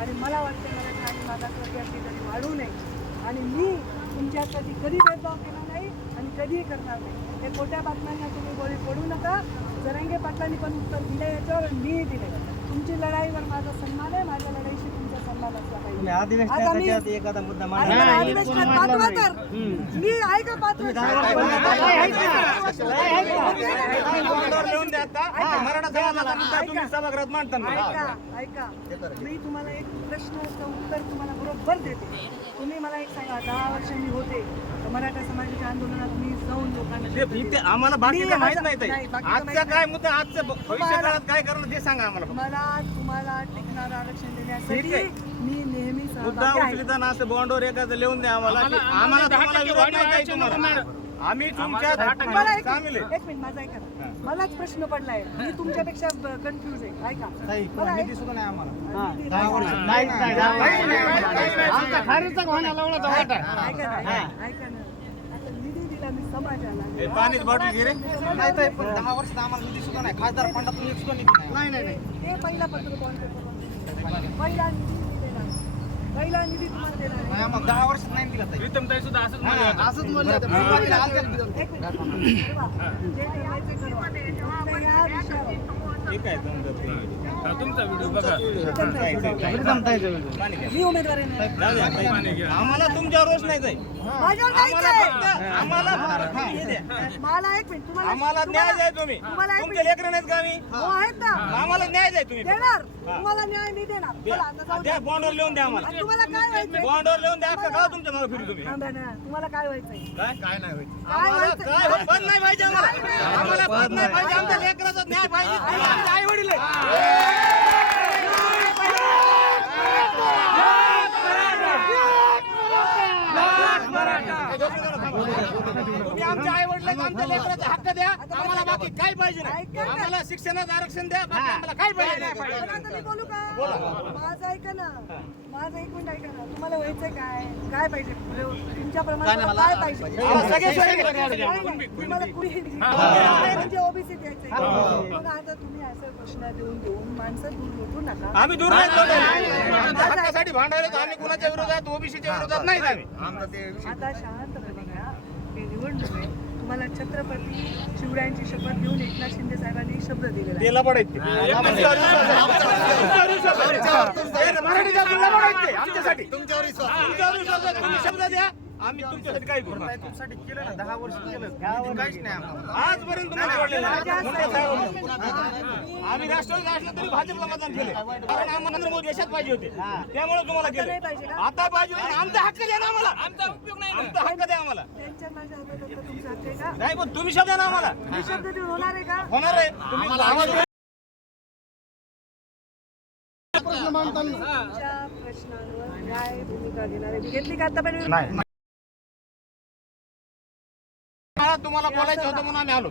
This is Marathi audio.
आणि मला वाटते मराठा आणि मागासवर्गीयांची कधी वाढू नये. आणि मी तुमच्यासाठी कधी भेदभाव केला नाही आणि कधीही करणार नाही. हे खोट्या बातम्यांना तुम्ही गोळी पडू नका. जरंगे पाटलांनी पण उत्तर दिले याच्यावर मीही दिले तुमची लढाईवर माझा सन्मान आहे. माझ्या लढाईशी तुमचा सन्मान असला पाहिजे. मला मी आहे का पात्र ऐका ऐका. मी तुम्हाला एक प्रश्नाचं उत्तर तुम्हाला बरोबर देते. तुम्ही मला एक सांगा दहा वर्ष मी होते मराठा समाजाच्या आंदोलनात मी जाऊन लोकांना आम्हाला मी बाकीचं माहीत नाही. आजचा काय नाही. मुद्दा आजचं भविष्य काळात काय करणं ते सांगा आम्हाला. मला तुम्हाला टिकणारं आरक्षण देण्यासाठी. मी नेहमी मुद्दा उचलताना असं बॉन्डवर एखादं लिहून द्या आम्हाला. आम्हाला तुम्हाला विरोध नाही तुम्हाला. आम्ही तुमच्या मला एक मिनिट माझा ऐका ना. मलाच प्रश्न पडलाय. मी तुमच्यापेक्षा कन्फ्युज आहे. ऐका. मला नाही आम्हाला. निधी दहा नाही. वर्ष नाही. नाही, दहा वर्ष नाही, नाही, नाही. नाही, नाही. आमचा खारीचा घोणा लावला तो वाटा. ऐका ना, ऐका ना, ऐका ना. आता निधी दिला मी समाजाला. हे पाणीच बॉटल घे रे. नाही ताई, पण दहा वर्षात आम्हाला निधी सुद्धा नाही. खासदार फंडातून एक सुद्धा निधी. नाही नाही नाही. ते पहिला पत्र पेपर पहिला पहिला निधी तुम्हाला देणार आहे. नाही, आम्हाला दहा वर्षात नाही दिला ताई. हा, असंच म्हणलं होतं. सुरुवातीला आलत्या ना. एक मिनिट. जे विषयावर तुमचं व्हिडिओ बघा. मी उमेदवारी. आम्हाला तुमच्यावर रोष नाही ताई. माझ्यावर आम्हाला. फक्त आम्हाला. मला एक मिनिट तुम्हाला आम्हाला न्याय द्या तुम्ही. तुम्हाला एक तुमचे लेकरं नाहीत का आम्ही? हो आहेत ना. आम्हाला न्याय द्या तुम्ही देणार. तुम्हाला न्याय मी देणार. बोला, आता जाऊ द्या. द्या. बॉन्डवर लिहून द्या आम्हाला. आणि तुम्हाला काय व्हायचंय? बॉन्डवर लिहून द्या अख्खा गाव तुमच्या मागे फिरू तुम्ही. थांबा ना तुम्हाला काय व्हायचंय? काय? काय नाही काय आम्हाला व्हायचंय? काय हो- पद नाही पाहिजे आम्हाला. आम्हाला पद नाही पाहिजे. आमच्या लेकराचा न्याय पाहिजे. आमचे आई वडील. तुम्ही आमच्या आई वडिलांना आमच्या लेकराचा हक्क द्या आम्हाला बाकी काय पाहिजे नाही आम्हाला शिक्षणाचं आरक्षण द्या बाकी आम्हाला काय पाहिजे नाही पण आता मी बोलू का माझं ऐका ना माझं एक मिनिट ऐका ना तुम्हाला व्हायचंय काय काय पाहिजे तुमच्या प्रमाणे काय पाहिजे तुम्हाला कुणी म्हणजे ओबीसी द्यायचंय मग आता तुम्ही असं प्रश्न देऊन देऊन माणसं दूर उठू नका आम्ही दूर हक्कासाठी भांडायला आम्ही कुणाच्या विरोधात ओबीसीच्या विरोधात नाही आम्ही आता शांतपणे हे निवडणूक आहे तुम्हाला छत्रपती शिवरायांची शपथ घेऊन एकनाथ शिंदे साहेबांनी शब्द दिलेला आहे. आमच्यासाठी. शब्द द्या. आम्ही तुमच्यासाठी काय करू ताई, तुमच्यासाठी केलं ना दहा वर्ष केलं काहीच नाही आम्हाला आजपर्यंत सोडलेलं नाही. साहेब, आम्ही राष्ट्रवादी असलं तरी भाजपला मतदान केलं कारण आम्हाला नरेंद्र मोदी देशात पाहिजे होते त्यामुळे तुम्हाला नाही पाहिजे केलं? आता पाहिजे. आमचा हक्क द्या ना आम्हाला आमचा उपयोग नाही आमचा हक्क द्या आम्हाला त्यांच्या माझ्या हातात आता तुमचं हक्क आहे का नाही पण तुम्ही शब्द द्या ना आम्हाला मी शब्द देऊन होणार आहे का होणार आहे तुम्ही आवाज तुमच्या प्रश्नांवर काय भूमिका घेणार आहे मी घेतली का आतापर्यंत नाही तुम्हाला बोलायचं होतं म्हणून आम्ही आलो.